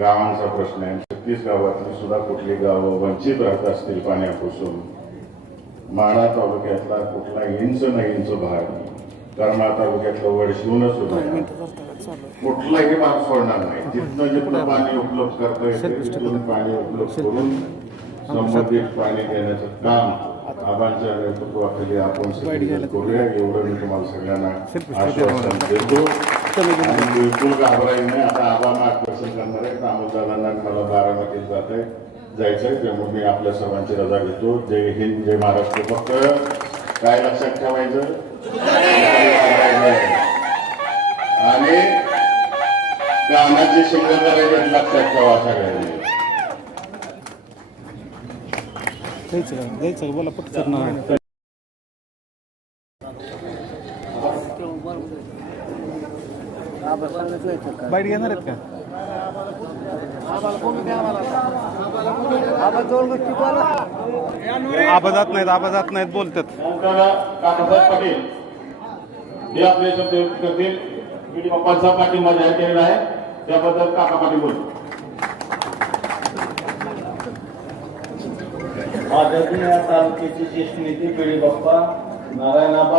गावांचा प्रश्न आहे. छत्तीस गावातली सुद्धा कुठली गावं वंचित राहत असतील पाण्यापासून? माढा तालुक्यातला कुठला इंच न इंच भाग? कर्मा तालुक्यातलं वडशिवून सुद्धा कुठलाही भाग सोडणार नाही. जिथनं जिथलं पाणी उपलब्ध करता येते तिथून पाणी उपलब्ध करून संबंधित पाणी देण्याचं काम आबांच्या नेतृत्वाखाली आपण करूया. एवढं मी तुम्हाला सगळ्यांना आश्वासन देतो. बिलकुल घाबरायला नाही. आता आबा आहे अमोलदादांना मला बारामतीत जात आहे जायचंय. त्यामुळे मी आपल्या सर्वांची रजा घेतो. जय हिंद जय महाराष्ट्र. फक्त काय लक्षात ठेवायचं? आणि कामाची शिंग करायचे लक्षात ठेवा सगळ्यांनी. जायचं जायचं बोला पटकन. बाईट घेणार आहेत का? आबा जात नाहीत आबा जात नाहीत बोलतात. हे आपले शब्द व्यक्त करतील मी पप्पांचा पाठिंबा जाहीर केलेला आहे. त्याबद्दल काका पाटील बोल आदरणीय तालुक्याचे ज्येष्ठ नेते पिढी बाप्पा नारायणाबा